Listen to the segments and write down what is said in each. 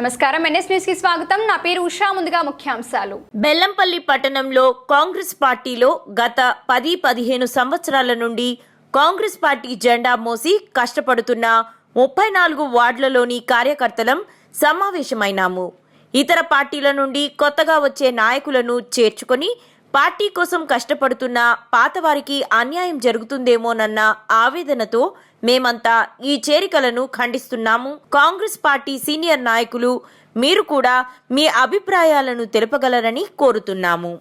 నమస్కారం. ఎన్ఎస్ న్యూస్కి స్వాగతం. నా పేరు ఉషా. ముందుగా ముఖ్యాంశాలు. బెల్లంపల్లి పట్టణంలో కాంగ్రెస్ పార్టీలో గత పది పదిహేను సంవత్సరాల నుండి కాంగ్రెస్ పార్టీ జెండా మోసి కష్టపడుతున్న ముప్పై నాలుగు వార్డులలోని కార్యకర్తలం సమావేశమైనాము. ఇతర పార్టీల నుండి కొత్తగా వచ్చే నాయకులను చేర్చుకొని పార్టీ కోసం కష్టపడుతున్న పాతవారికి అన్యాయం జరుగుతుందేమోనన్న ఆవేదనతో మేమంతా ఈ చేరికలను ఖండిస్తున్నాము. కాంగ్రెస్ పార్టీ సీనియర్ నాయకులు మీరు కూడా మీ అభిప్రాయాలను తెలుపగలరని కోరుతున్నాము.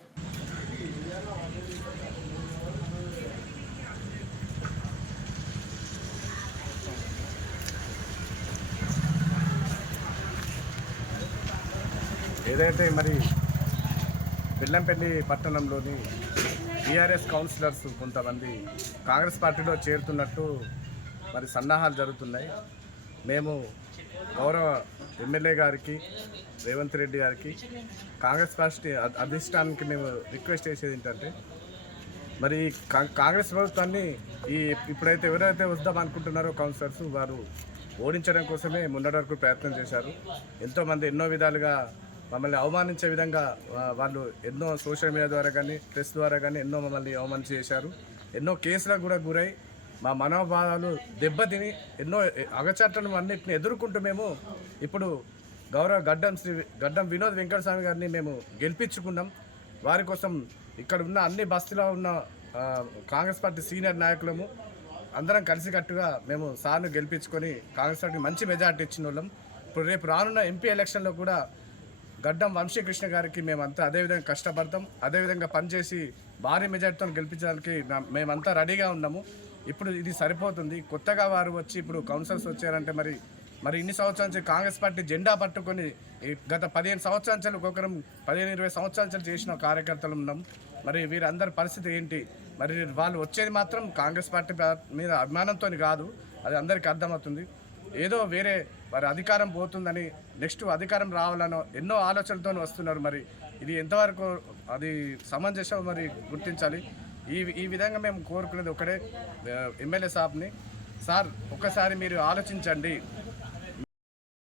ఏదైతే మరి బెల్లంపల్లి పట్టణంలోని టీఆర్ఎస్ కౌన్సిలర్స్ కొంతమంది కాంగ్రెస్ పార్టీలో చేరుతున్నట్టు మరి సన్నాహాలు జరుగుతున్నాయి. మేము గౌరవ ఎమ్మెల్యే గారికి రేవంత్ రెడ్డి గారికి కాంగ్రెస్ పార్టీ అధిష్టానానికి మేము రిక్వెస్ట్ చేసేది ఏంటంటే మరి కాంగ్రెస్ ప్రభుత్వాన్ని ఈ ఇప్పుడైతే ఎవరైతే వద్దాం అనుకుంటున్నారో కౌన్సిలర్స్ వారు ఓడించడం కోసమే మొన్నటి వరకు ప్రయత్నం చేశారు. ఎంతోమంది ఎన్నో విధాలుగా మమ్మల్ని అవమానించే విధంగా వాళ్ళు ఎన్నో సోషల్ మీడియా ద్వారా కానీ ప్రెస్ ద్వారా కానీ ఎన్నో మమ్మల్ని అవమానించి చేశారు. ఎన్నో కేసులకు కూడా గురై మా మనోభావాలు దెబ్బతిని ఎన్నో అగచాట్లను అన్నింటిని ఎదుర్కొంటూ మేము ఇప్పుడు గౌరవ గడ్డం శ్రీ గడ్డం వినోద్ వెంకటస్వామి గారిని మేము గెలిపించుకున్నాం. వారి కోసం ఇక్కడ ఉన్న అన్ని బస్తీలో ఉన్న కాంగ్రెస్ పార్టీ సీనియర్ నాయకులము అందరం కలిసికట్టుగా మేము సార్ను గెలిపించుకొని కాంగ్రెస్ పార్టీకి మంచి మెజార్టీ ఇచ్చిన వాళ్ళం. ఇప్పుడు రేపు రానున్న ఎంపీ ఎలక్షన్లో కూడా గడ్డం వంశీకృష్ణ గారికి మేమంతా అదేవిధంగా కష్టపడతాం. అదేవిధంగా పనిచేసి భారీ మెజార్టీతో గెలిపించడానికి మేమంతా రెడీగా ఉన్నాము. ఇప్పుడు ఇది సరిపోతుంది. కొత్తగా వారు వచ్చి ఇప్పుడు కౌన్సిల్స్ వచ్చారంటే మరి మరి ఇన్ని సంవత్సరాల నుంచి కాంగ్రెస్ పార్టీ జెండా పట్టుకొని ఈ గత పదిహేను సంవత్సరాల ఒక్కొక్కరం పదిహేను ఇరవై సంవత్సరాల చేసిన కార్యకర్తలు ఉన్నాం. మరి వీరందరి పరిస్థితి ఏంటి? మరి వాళ్ళు వచ్చేది మాత్రం కాంగ్రెస్ పార్టీ మీద అభిమానంతో కాదు. అది అందరికీ అర్థమవుతుంది. ఏదో వేరే మరి అధికారం పోతుందని నెక్స్ట్ అధికారం రావాలనో ఎన్నో ఆలోచనలతో వస్తున్నారు మరి. ఇది ఎంతవరకు అది సమంజసం మరి గుర్తించాలి. ఈ ఈ విధంగా మేము కోరుకునేది ఒకటే ఎమ్మెల్యే సాబ్ని. సార్ ఒక్కసారి మీరు ఆలోచించండి.